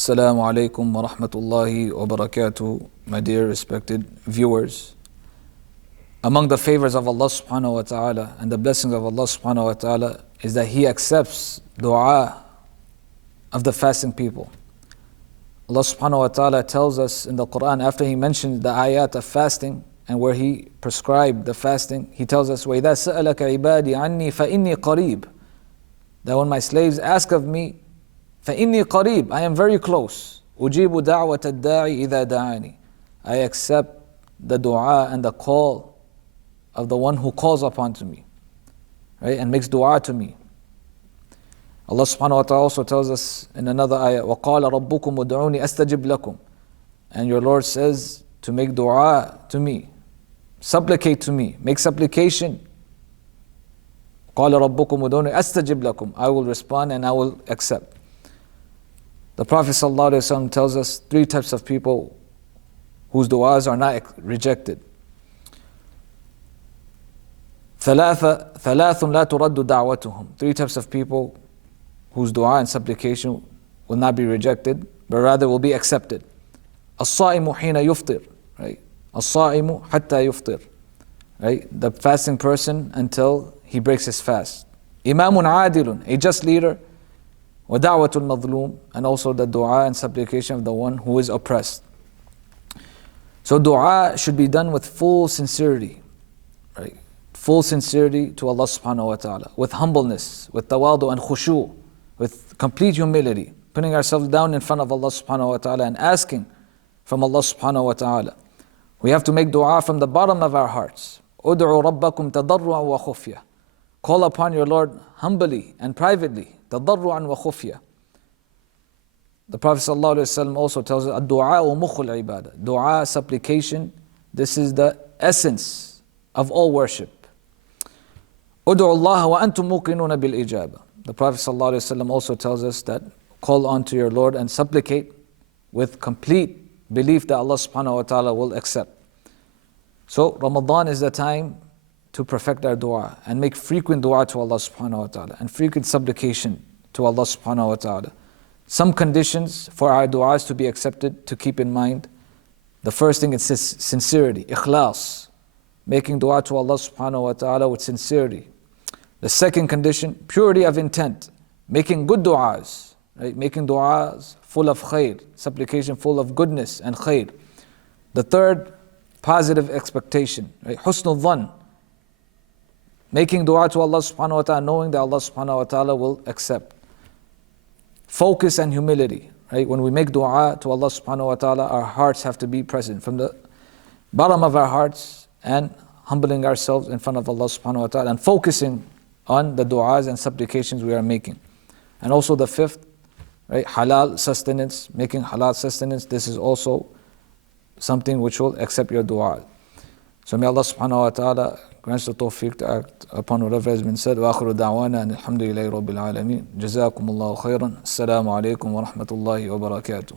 Assalamu alaikum wa rahmatullahi wa barakatuh, my dear respected viewers. Among the favors of Allah subhanahu wa ta'ala and the blessings of Allah subhanahu wa ta'ala is that He accepts dua of the fasting people. Allah subhanahu wa ta'ala tells us in the Quran, after He mentions the ayat of fasting and where He prescribed the fasting, He tells us, وَإِذَا سَأَلَكَ عِبَادِي عَنِّي فَإِنِّي قَرِيبٌ, that when my slaves ask of me, فَإِنِّي قَرِيبٌ, I am very close. أُجِيبُ دَعْوَةَ الدَّاعِ إِذَا دَعَانِي, I accept the dua and the call of the one who calls upon to me, right, and makes dua to me. Allah subhanahu wa ta'ala also tells us in another ayah, وَقَالَ رَبُّكُمْ وَدْعُونِي أَسْتَجِبْ لَكُمْ, and your Lord says to make dua to me, supplicate to me, make supplication. قَالَ رَبُّكُمْ وَدْعُونِي أَسْتَجِبْ لَكُمْ, I will respond and I will accept. The Prophet ﷺ tells us three types of people whose du'as are not rejected. ثلاث لا ترد دعوتهم, three types of people whose dua and supplication will not be rejected, but rather will be accepted. الصائم حين يفطر, right? الصائم حتى يفطر, right? The fasting person until he breaks his fast. إمام عادل, a just leader. وَدَعْوَةُ الْمَظْلُومِ, and also the dua and supplication of the one who is oppressed. So dua should be done with full sincerity, right? Full sincerity to Allah subhanahu wa ta'ala, with humbleness, with tawadu and khushu', with complete humility, putting ourselves down in front of Allah subhanahu wa ta'ala and asking from Allah subhanahu wa ta'ala. We have to make dua from the bottom of our hearts. أُدْعُوا رَبَّكُمْ تَضَرُّعًا وَخُفْيًا, call upon your Lord humbly and privately. تضرعا وخفيا. The Prophet ﷺ also tells us, الدعاء مخ العبادة, dua, supplication, this is the essence of all worship. ادعوا الله وأنتم موقنون بالإجابة. The Prophet ﷺ also tells us that call on to your Lord and supplicate with complete belief that Allah subhanahu wa ta'ala will accept. So Ramadan is the time to perfect our dua and make frequent dua to Allah subhanahu wa ta'ala and frequent supplication to Allah subhanahu wa ta'ala. Some conditions for our duas to be accepted to keep in mind. The first thing is sincerity, ikhlas, making dua to Allah subhanahu wa ta'ala with sincerity. The second condition, purity of intent, making good duas, right? Making duas full of khair, supplication full of goodness and khair. The third, positive expectation, right? Husnul dhan, making dua to Allah subhanahu wa ta'ala, knowing that Allah subhanahu wa ta'ala will accept. Focus and humility, right? When we make dua to Allah subhanahu wa ta'ala, our hearts have to be present from the bottom of our hearts and humbling ourselves in front of Allah subhanahu wa ta'ala and focusing on the duas and supplications we are making. And also the fifth, right? Halal sustenance, making halal sustenance, this is also something which will accept your dua. So may Allah subhanahu wa ta'ala grant the tawfiq to act upon whatever has been said. Wa akhiru da'wana and alhamdulillahi rabbil alameen. Jazakumullahu khairan. Assalamu alaikum wa rahmatullahi wa barakatuh.